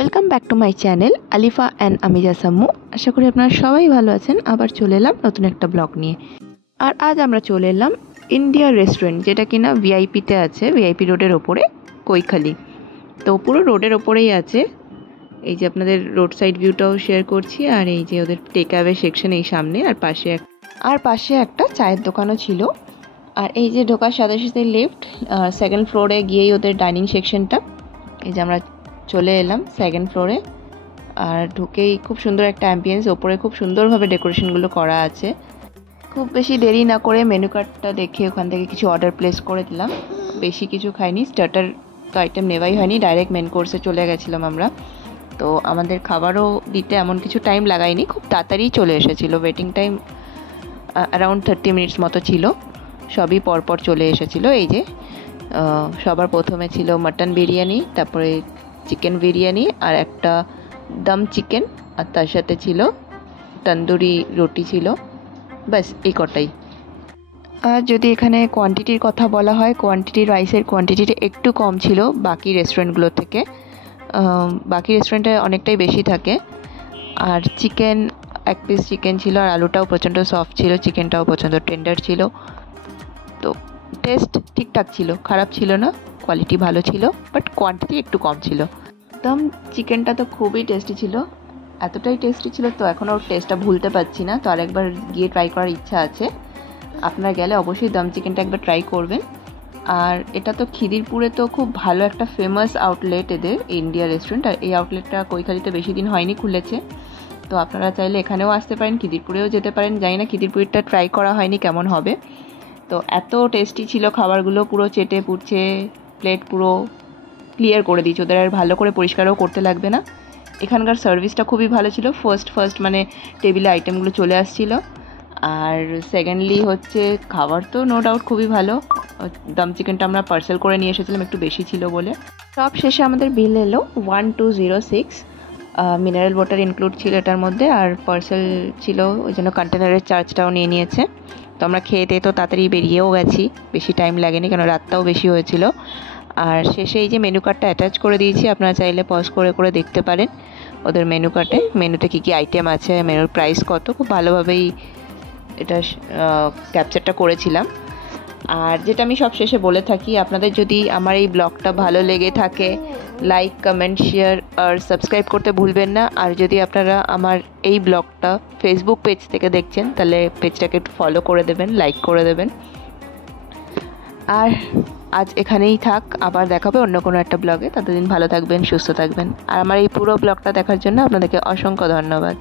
Welcome back to my channel Alifa and Amija Sammu. আশা করি আপনারা সবাই ভালো আছেন। আবার চলে এলাম নতুন একটা ব্লগ নিয়ে। আর আজ আমরা চলে এলাম ইন্ডিয়া রেস্টুরেন্ট, যেটা কিনা ভিআইপিতে আছে, ভিআইপি রোডের ওপরে, কৈখালি। তো পুরো রোডের ওপরেই আছে। এই যে আপনাদের রোড সাইড ভিউটাও শেয়ার করছি। আর এই যে ওদের টেক অ্যাওয়ে সেকশন এই সামনে, আর পাশে একটা চায়ের দোকানও ছিল। আর এই যে ঢোকার সাথে সাথে লিফট, সেকেন্ড ফ্লোরে গিয়েই ওদের ডাইনিং সেকশনটা। এই যে আমরা চলে এলাম সেকেন্ড ফ্লোরে। আর ঢুকেই খুব সুন্দর একটা অ্যাম্বিয়েন্স, ওপরে খুব সুন্দরভাবে ডেকোরেশনগুলো করা আছে। খুব বেশি দেরি না করে মেনু কার্ডটা দেখে ওখান থেকে কিছু অর্ডার প্লেস করে দিলাম। বেশি কিছু খাইনি, স্টার্টার তো আইটেম নেওয়াই হয়নি, ডাইরেক্ট মেন কোর্সে চলে গেছিলাম আমরা। তো আমাদের খাবারও দিতে এমন কিছু টাইম লাগায়নি, খুব তাড়াতাড়ি চলে এসেছিলো। ওয়েটিং টাইম অ্যারাউন্ড 30 মিনিটস মতো ছিল, সবই পরপর চলে এসেছিলো। এই যে সবার প্রথমে ছিল মাটন বিরিয়ানি, তারপরে চিকেন বিরিয়ানি আর একটা দম চিকেন, আর তার সাথে ছিল তন্দুরি রুটি ছিল। ব্যাস এই কটাই। আর যদি এখানে কোয়ান্টিটির কথা বলা হয়, রাইসের কোয়ান্টিটিটা একটু কম ছিল বাকি রেস্টুরেন্টগুলো থেকে। বাকি রেস্টুরেন্টে অনেকটাই বেশি থাকে। আর চিকেন, এক পিস চিকেন ছিল, আর আলুটাও প্রচণ্ড সফট ছিল, চিকেনটাও প্রচণ্ড টেন্ডার ছিল। তো টেস্ট ঠিকঠাক ছিল, খারাপ ছিল না, কোয়ালিটি ভালো ছিল, বাট কোয়ান্টিটি একটু কম ছিল। দম চিকেনটা তো খুবই টেস্টি ছিল, এতটাই টেস্টি ছিল তো এখনও টেস্টটা ভুলতে পারছি না। তো আরেকবার গিয়ে ট্রাই করার ইচ্ছা আছে। আপনারা গেলে অবশ্যই দম চিকেনটা একবার ট্রাই করবেন। আর এটা তো খিদিরপুরে তো খুব ভালো একটা ফেমাস আউটলেট এদের, ইন্ডিয়া রেস্টুরেন্ট। আর এই আউটলেটটা কৈখালিতে বেশি দিন হয়নি খুলেছে। তো আপনারা চাইলে এখানেও আসতে পারেন, খিদিরপুরেও যেতে পারেন। জানি না খিদিরপুরেরটা ট্রাই করা হয়নি কেমন হবে। তো এত টেস্টি ছিল খাবারগুলো, পুরো চেটে পুড়ছে প্লেট পুরো ক্লিয়ার করে দিয়েছে। ওদের আর ভালো করে পরিষ্কারও করতে লাগবে না। এখানকার সার্ভিসটা খুবই ভালো ছিল। ফার্স্ট মানে টেবিলে আইটেমগুলো চলে আসছিল। আর সেকেন্ডলি হচ্ছে খাবার তো নো ডাউট খুবই ভালো। দম চিকেনটা আমরা পার্সেল করে নিয়ে এসেছিলাম, একটু বেশি ছিল বলে। সব শেষে আমাদের বিল এলো 1206। মিনারেল ওয়াটার ইনক্লুড ছিল এটার মধ্যে, আর পার্সেল ছিল, ওই জন্য কন্টেনারের চার্জটাও নিয়ে নিয়েছে। তো আমরা খেয়ে দিয়ে তো তাড়াতাড়ি বেরিয়েও গেছি, বেশি টাইম লাগেনি, কেন রাতটাও বেশি হয়েছিল। আর শেষে এই যে মেনু কার্ডটা অ্যাটাচ করে দিয়েছি, আপনারা চাইলে পজ করে করে দেখতে পারেন ওদের মেনুতে কী কী আইটেম আছে, মেনুর প্রাইস কত, খুব ভালোভাবেই এটা ক্যাপচারটা করেছিলাম। আর যেটা আমি সব শেষে বলে থাকি, আপনাদের যদি আমার এই ব্লগটা ভালো লেগে থাকে, লাইক, কমেন্ট, শেয়ার আর সাবস্ক্রাইব করতে ভুলবেন না। আর যদি আপনারা আমার এই ব্লগটা ফেসবুক পেজ থেকে দেখছেন, তাহলে পেজটাকে একটু ফলো করে দেবেন, লাইক করে দেবেন। আর আজ এখানেই থাক, আবার দেখাবে অন্য কোনো একটা ব্লগে। ততদিন ভালো থাকবেন, সুস্থ থাকবেন। আর আমার এই পুরো ব্লগটা দেখার জন্য আপনাদেরকে অসংখ্য ধন্যবাদ।